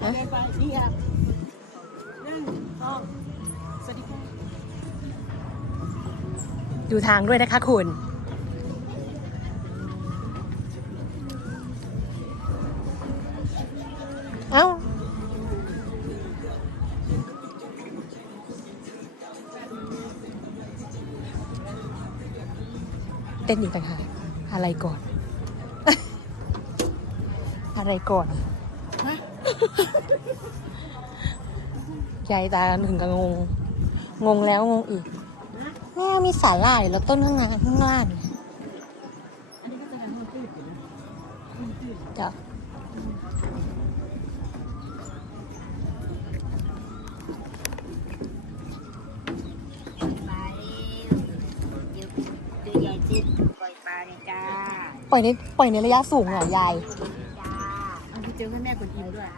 โอเคไปนี่อะหนึ่งสองสวัสดีค่ะดูทางด้วยนะคะคุณ เอ้า เต้นอีกต่างหากอะไรก่อน อะไรก่อน ฮะ ยายตาถึงกับงง งงแล้วงงอีกแม่มีสาหร่ายแล้วต้นข้างในข้างล่างเนี่ยอันนี้ก็จะทำให้มันตื้นอยู่นะมันตื้นจ้ะไปดูดูยายจิ้นปล่อยปลาเลยจ้าปล่อยในปล่อยในระยะสูงเหรอยาย พี่เจอให้แม่กดอิ่มด้วย